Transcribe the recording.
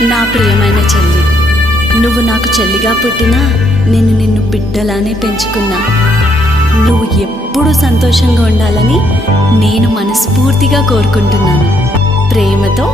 నా ప్రియమైన చెల్లి, నువ్వు నాకు చెల్లిగా పుట్టినా నేను నిన్ను బిడ్డలానే పెంచుకున్నా. నువ్వు ఎప్పుడూ సంతోషంగా ఉండాలని నేను మనస్ఫూర్తిగా కోరుకుంటున్నాను. ప్రేమతో